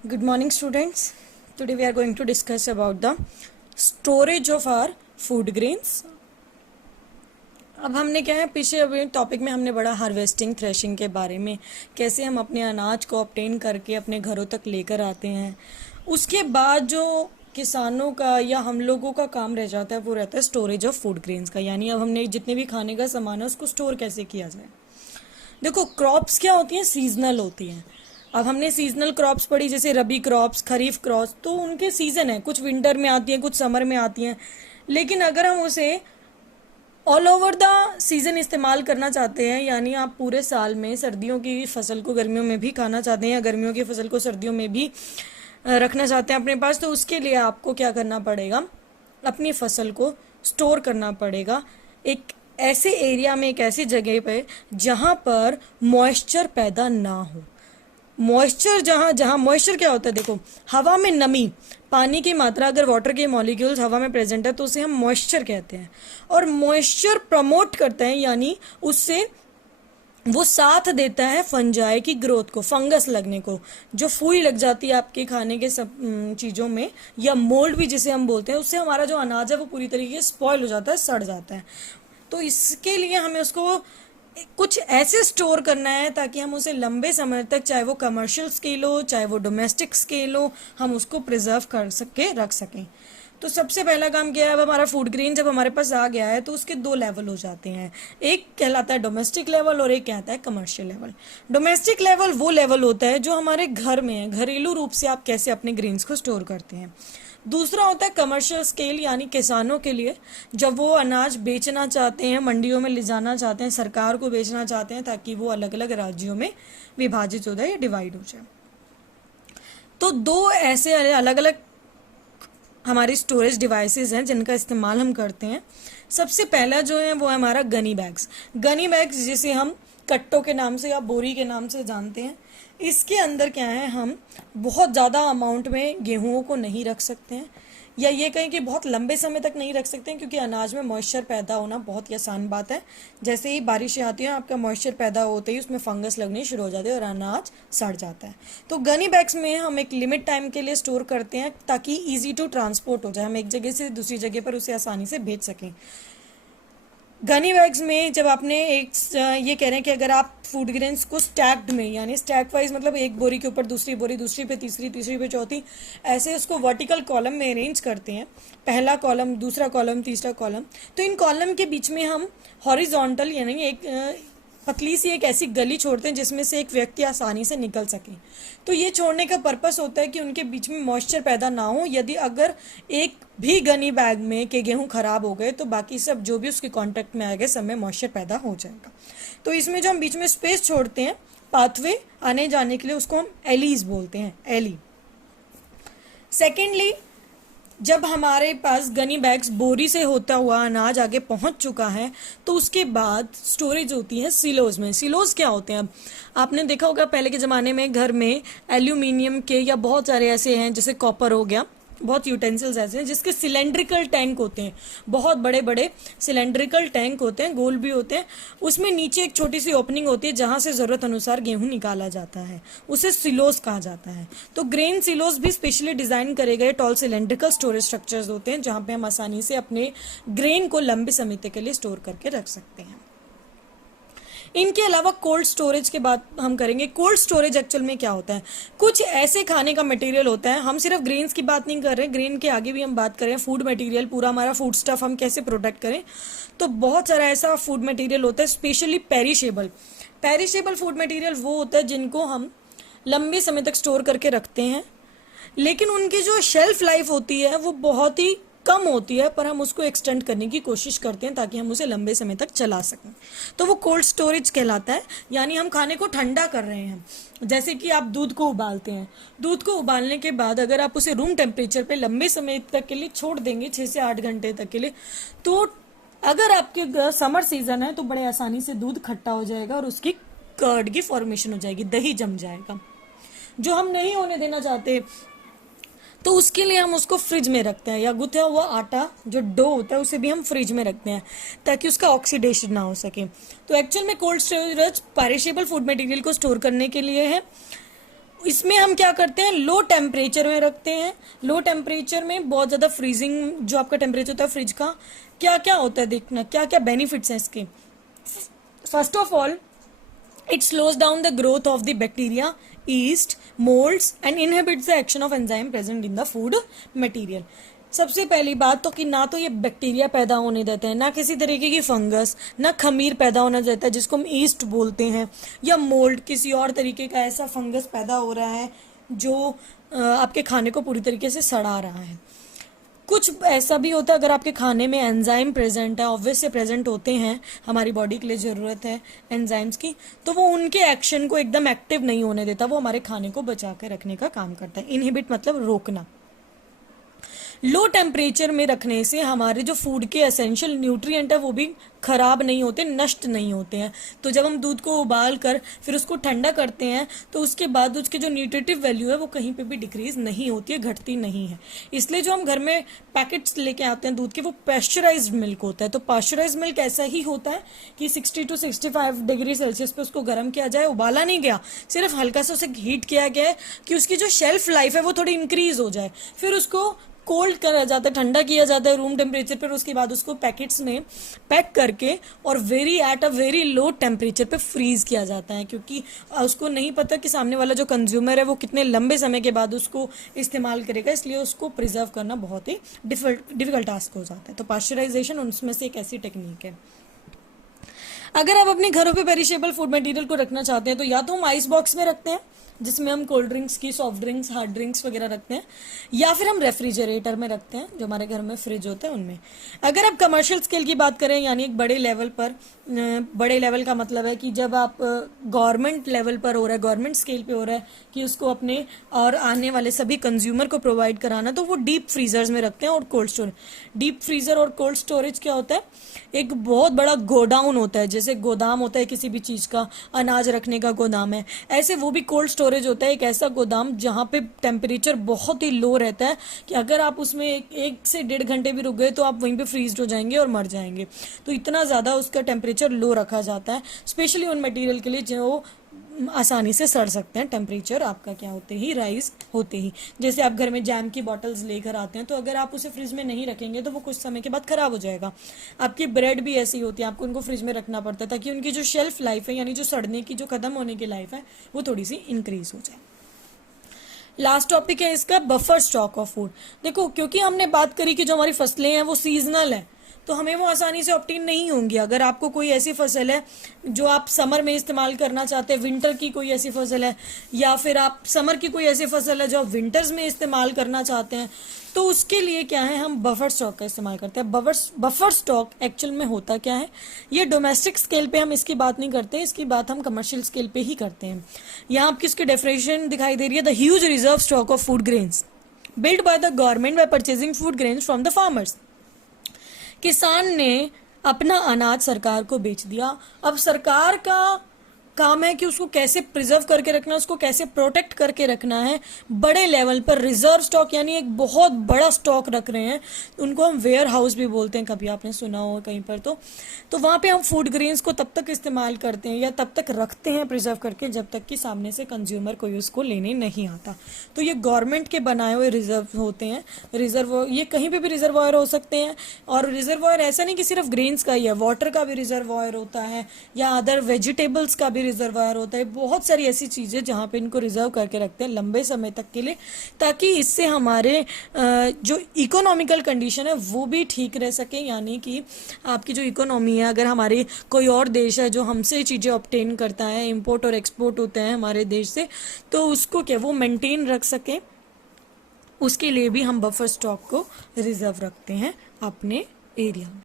Good morning, students. Today we are going to discuss about the storage of our food grains. अब हमने क्या है, पीछे अभी टॉपिक में हमने बड़ा हार्वेस्टिंग थ्रेशिंग के बारे में, कैसे हम अपने अनाज को ऑब्टेन करके अपने घरों तक लेकर आते हैं। उसके बाद जो किसानों का या हम लोगों का काम रह जाता है वो रहता है स्टोरेज ऑफ फूड ग्रेन्स का, यानी अब हमने जितने भी खाने का सामान है उसको स्टोर कैसे किया जाए। देखो, क्रॉप्स क्या होती हैं, सीजनल होती हैं। अब हमने सीजनल क्रॉप्स पढ़ी, जैसे रबी क्रॉप्स, खरीफ क्रॉप्स, तो उनके सीजन है, कुछ विंटर में आती हैं, कुछ समर में आती हैं। लेकिन अगर हम उसे ऑल ओवर द सीजन इस्तेमाल करना चाहते हैं, यानी आप पूरे साल में सर्दियों की फसल को गर्मियों में भी खाना चाहते हैं या गर्मियों की फसल को सर्दियों में भी रखना चाहते हैं अपने पास, तो उसके लिए आपको क्या करना पड़ेगा, अपनी फसल को स्टोर करना पड़ेगा एक ऐसे एरिया में, एक ऐसी जगह पे जहाँ पर मॉइस्चर पैदा ना हो। मॉइस्चर जहाँ मॉइस्चर क्या होता है, देखो, हवा में नमी, पानी की मात्रा, अगर वाटर के मॉलिक्यूल्स हवा में प्रेजेंट है तो उसे हम मॉइस्चर कहते हैं। और मॉइस्चर प्रमोट करते हैं, यानी उससे वो साथ देता है फंजाई की ग्रोथ को, फंगस लगने को। जो फूई लग जाती है आपके खाने के सब चीज़ों में, या मोल्ड भी जिसे हम बोलते हैं, उससे हमारा जो अनाज है वो पूरी तरीके से स्पॉइल हो जाता है, सड़ जाता है। तो इसके लिए हमें उसको कुछ ऐसे स्टोर करना है ताकि हम उसे लंबे समय तक, चाहे वो कमर्शियल स्केल हो चाहे वो डोमेस्टिक स्केल हो, हम उसको प्रिजर्व कर सके, रख सकें। तो सबसे पहला काम क्या है, अब हमारा फूड ग्रेन जब हमारे पास आ गया है तो उसके दो लेवल हो जाते हैं। एक कहलाता है डोमेस्टिक लेवल और एक कहता है कमर्शियल लेवल। डोमेस्टिक लेवल वो लेवल होता है जो हमारे घर में है, घरेलू रूप से आप कैसे अपने ग्रेन्स को स्टोर करते हैं। दूसरा होता है कमर्शियल स्केल, यानी किसानों के लिए, जब वो अनाज बेचना चाहते हैं, मंडियों में ले जाना चाहते हैं, सरकार को बेचना चाहते हैं ताकि वो अलग अलग राज्यों में विभाजित हो जाए या डिवाइड हो जाए। तो दो ऐसे अलग अलग हमारी स्टोरेज डिवाइसेस हैं जिनका इस्तेमाल हम करते हैं। सबसे पहला जो है वो है हमारा गनी बैग्स। गनी बैग्स जिसे हम कट्टों के नाम से या बोरी के नाम से जानते हैं। इसके अंदर क्या है, हम बहुत ज़्यादा अमाउंट में गेहूं को नहीं रख सकते हैं, या ये कहें कि बहुत लंबे समय तक नहीं रख सकते हैं, क्योंकि अनाज में मॉइस्चर पैदा होना बहुत ही आसान बात है। जैसे ही बारिशें आती हैं, आपका मॉइस्चर पैदा होते ही उसमें फंगस लगनी शुरू हो जाती है और अनाज सड़ जाता है। तो गनी बैग्स में हम एक लिमिट टाइम के लिए स्टोर करते हैं ताकि ईजी टू ट्रांसपोर्ट हो जाए, हम एक जगह से दूसरी जगह पर उसे आसानी से भेज सकें। गनी बैग्स में जब आपने एक ये कह रहे हैं कि अगर आप फूड ग्रेन्स को स्टैक्ड में, यानी स्टैक वाइज मतलब एक बोरी के ऊपर दूसरी बोरी, दूसरी पे तीसरी, तीसरी पे चौथी, ऐसे उसको वर्टिकल कॉलम में अरेंज करते हैं, पहला कॉलम, दूसरा कॉलम, तीसरा कॉलम, तो इन कॉलम के बीच में हम हॉरिजॉन्टल यानी एक पतली सी एक ऐसी गली छोड़ते हैं जिसमें से एक व्यक्ति आसानी से निकल सके। तो ये छोड़ने का पर्पस होता है कि उनके बीच में मॉइस्चर पैदा ना हो। यदि अगर एक भी गनी बैग में के गेहूं खराब हो गए तो बाकी सब जो भी उसके कांटेक्ट में आएगा सब में मॉइस्चर पैदा हो जाएगा। तो इसमें जो हम बीच में स्पेस छोड़ते हैं पाथवे आने जाने के लिए, उसको हम एलीज बोलते हैं, एली। सेकेंडली, जब हमारे पास गनी बैग्स बोरी से होता हुआ अनाज आगे पहुंच चुका है तो उसके बाद स्टोरेज होती है सिलोज में। सिलोज क्या होते हैं, अब आपने देखा होगा पहले के ज़माने में घर में एल्यूमिनियम के या बहुत सारे ऐसे हैं, जैसे कॉपर हो गया, बहुत यूटेंसिल्स ऐसे हैं जिसके सिलेंड्रिकल टैंक होते हैं, बहुत बड़े बड़े सिलेंड्रिकल टैंक होते हैं, गोल भी होते हैं। उसमें नीचे एक छोटी सी ओपनिंग होती है जहां से ज़रूरत अनुसार गेहूं निकाला जाता है, उसे सिलोस कहा जाता है। तो ग्रेन सिलोस भी स्पेशली डिज़ाइन करे गए टॉल सिलेंड्रिकल स्टोरेज स्ट्रक्चर्स होते हैं जहाँ पे हम आसानी से अपने ग्रेन को लंबे समय तक के लिए स्टोर करके रख सकते हैं। इनके अलावा कोल्ड स्टोरेज के बात हम करेंगे। कोल्ड स्टोरेज एक्चुअल में क्या होता है, कुछ ऐसे खाने का मटेरियल होता है, हम सिर्फ ग्रेन्स की बात नहीं कर रहे, ग्रेन के आगे भी हम बात करें फूड मटेरियल, पूरा हमारा फूड स्टफ हम कैसे प्रोटेक्ट करें, तो बहुत सारा ऐसा फूड मटेरियल होता है, specially perishable. Perishable food material वो होता है जिनको हम लंबे समय तक स्टोर करके रखते हैं, लेकिन उनकी जो शेल्फ लाइफ होती है वो बहुत ही कम होती है, पर हम उसको एक्सटेंड करने की कोशिश करते हैं ताकि हम उसे लंबे समय तक चला सकें। तो वो कोल्ड स्टोरेज कहलाता है, यानी हम खाने को ठंडा कर रहे हैं। जैसे कि आप दूध को उबालते हैं, दूध को उबालने के बाद अगर आप उसे रूम टेम्परेचर पे लंबे समय तक के लिए छोड़ देंगे, 6 से 8 घंटे तक के लिए, तो अगर आपके समर सीजन है तो बड़े आसानी से दूध खट्टा हो जाएगा और उसकी कर्ड की फॉर्मेशन हो जाएगी, दही जम जाएगा, जो हम नहीं होने देना चाहते। तो उसके लिए हम उसको फ्रिज में रखते हैं, या गुथा हुआ आटा जो डो होता है उसे भी हम फ्रिज में रखते हैं ताकि उसका ऑक्सीडेशन ना हो सके। तो एक्चुअल में cold storage perishable food material को स्टोर करने के लिए है। इसमें हम क्या करते हैं, लो टेम्परेचर में रखते हैं। लो टेम्परेचर में बहुत ज़्यादा फ्रीजिंग जो आपका टेम्परेचर होता है फ्रिज का, क्या क्या होता है देखना, क्या क्या बेनिफिट्स हैं इसके। First of all, it slows down the growth of the bacteria, yeast, molds and inhibits the action of enzyme present in the food material। सबसे पहली बात तो कि ना तो ये बैक्टीरिया पैदा होने देते हैं, ना किसी तरीके की फंगस, ना खमीर पैदा होने देता है जिसको हम ईस्ट बोलते हैं, या मोल्ड किसी और तरीके का ऐसा फंगस पैदा हो रहा है जो आपके खाने को पूरी तरीके से सड़ा रहा है। कुछ ऐसा भी होता है, अगर आपके खाने में एंजाइम प्रेजेंट है, ऑब्वियस से प्रेजेंट होते हैं, हमारी बॉडी के लिए ज़रूरत है एंजाइम्स की, तो वो उनके एक्शन को एकदम एक्टिव नहीं होने देता, वो हमारे खाने को बचा के रखने का काम करता है। इनहिबिट मतलब रोकना। लो टेम्परेचर में रखने से हमारे जो फूड के एसेंशियल न्यूट्रिएंट है वो भी खराब नहीं होते, नष्ट नहीं होते हैं। तो जब हम दूध को उबाल कर फिर उसको ठंडा करते हैं तो उसके बाद उसकी जो न्यूट्रिटिव वैल्यू है वो कहीं पे भी डिक्रीज नहीं होती है, घटती नहीं है। इसलिए जो हम घर में पैकेट्स लेके आते हैं दूध के, वो पाश्चराइज्ड मिल्क होता है। तो पाश्चराइज्ड मिल्क ऐसा ही होता है कि 60 to 65 डिग्री सेल्सियस पे उसको गर्म किया जाए, उबाला नहीं गया, सिर्फ हल्का सा उसे हीट किया गया है कि उसकी जो शेल्फ लाइफ है वो थोड़ी इंक्रीज हो जाए। फिर उसको कोल्ड करा जाता है, ठंडा किया जाता है रूम टेम्परेचर पर, उसके बाद उसको पैकेट्स में पैक करके और at a very low temperature पे फ्रीज किया जाता है, क्योंकि उसको नहीं पता कि सामने वाला जो कंज्यूमर है वो कितने लंबे समय के बाद उसको इस्तेमाल करेगा, इसलिए उसको प्रिजर्व करना बहुत ही डिफिकल्ट टास्क हो जाता है। तो पाश्चराइजेशन उनमें से एक ऐसी टेक्निक है। अगर आप अपने घरों पे पेरिशेबल फूड मटेरियल को रखना चाहते हैं तो या तो हम आइस बॉक्स में रखते हैं जिसमें हम कोल्ड ड्रिंक्स की, सॉफ्ट ड्रिंक्स, हार्ड ड्रिंक्स वगैरह रखते हैं, या फिर हम रेफ्रिजरेटर में रखते हैं जो हमारे घर में फ्रिज होते हैं उनमें। अगर आप कमर्शियल स्केल की बात करें, यानी एक बड़े लेवल पर, बड़े लेवल का मतलब है कि जब आप गवर्नमेंट लेवल पर हो रहा है, गवर्नमेंट स्केल पे हो रहा है कि उसको अपने और आने वाले सभी कंज्यूमर को प्रोवाइड कराना, तो वो डीप फ्रीजर्स में रखते हैं और कोल्ड स्टोरेज। डीप फ्रीजर और कोल्ड स्टोरेज क्या होता है, एक बहुत बड़ा गोडाउन होता है, जैसे गोदाम होता है किसी भी चीज़ का, अनाज रखने का गोदाम है, ऐसे वो भी कोल्ड स्टोरेज होता है, एक ऐसा गोदाम जहाँ पे टेम्परेचर बहुत ही लो रहता है कि अगर आप उसमें 1 से 1.5 घंटे भी रुक गए तो आप वहीं पे फ्रीज हो जाएंगे और मर जाएंगे। तो इतना ज़्यादा उसका टेम्परेचर लो रखा जाता है, स्पेशली उन मटेरियल के लिए जो आसानी से सड़ सकते हैं, टेम्परेचर आपका क्या होते ही राइज होते ही। जैसे आप घर में जैम की बॉटल्स लेकर आते हैं, तो अगर आप उसे फ्रिज में नहीं रखेंगे तो वो कुछ समय के बाद खराब हो जाएगा। आपकी ब्रेड भी ऐसी होती है, आपको उनको फ्रिज में रखना पड़ता है ताकि उनकी जो शेल्फ लाइफ है, यानी जो सड़ने की, जो खत्म होने की लाइफ है, वो थोड़ी सी इंक्रीज हो जाए। लास्ट टॉपिक है इसका, बफर स्टॉक ऑफ फूड। देखो, क्योंकि हमने बात करी कि जो हमारी फसलें हैं वो सीजनल है, तो हमें वो आसानी से ऑब्टेन नहीं होंगी। अगर आपको कोई ऐसी फसल है जो आप समर में इस्तेमाल करना चाहते हैं, विंटर की कोई ऐसी फसल है, या फिर आप समर की कोई ऐसी फसल है जो आप विंटर्स में इस्तेमाल करना चाहते हैं, तो उसके लिए क्या है, हम बफर स्टॉक का इस्तेमाल करते हैं। बफर स्टॉक एक्चुअल में होता क्या है, ये डोमेस्टिक स्केल पे हम इसकी बात नहीं करते, इसकी बात हम कमर्शियल स्केल पे ही करते हैं। यहाँ आपकी इसकी डेफिनेशन दिखाई दे रही है, the huge reserve stock of food grains build by the government by purchasing food grains from the farmers. किसान ने अपना अनाज सरकार को बेच दिया। अब सरकार का काम है कि उसको कैसे प्रिजर्व करके रखना, उसको कैसे प्रोटेक्ट करके रखना है। बड़े लेवल पर रिजर्व स्टॉक यानी एक बहुत बड़ा स्टॉक रख रहे हैं, उनको हम वेयर हाउस भी बोलते हैं, कभी आपने सुना हो कहीं पर। तो वहाँ पे हम फूड ग्रेन्स को तब तक इस्तेमाल करते हैं या तब तक रखते हैं प्रिजर्व करके जब तक कि सामने से कंज्यूमर कोई उसको लेने नहीं आता। तो ये गवर्नमेंट के बनाए हुए रिजर्व होते हैं। ये कहीं पर भी रिजर्वायर हो सकते हैं, और रिजर्वायर ऐसा नहीं कि सिर्फ ग्रेन्स का ही है, वाटर का भी रिजर्वायर होता है या अदर वेजिटेबल्स का भी रिजर्वायर होता है। बहुत सारी ऐसी चीज़ें जहाँ पे इनको रिजर्व करके रखते हैं लंबे समय तक के लिए, ताकि इससे हमारे जो इकोनॉमिकल कंडीशन है वो भी ठीक रह सके। यानी कि आपकी जो इकोनॉमी है, अगर हमारे कोई और देश है जो हमसे चीज़ें ऑब्टेन करता है, इंपोर्ट और एक्सपोर्ट होते हैं हमारे देश से, तो उसको क्या वो मेंटेन रख सके, उसके लिए भी हम बफर स्टॉक को रिजर्व रखते हैं अपने एरिया में।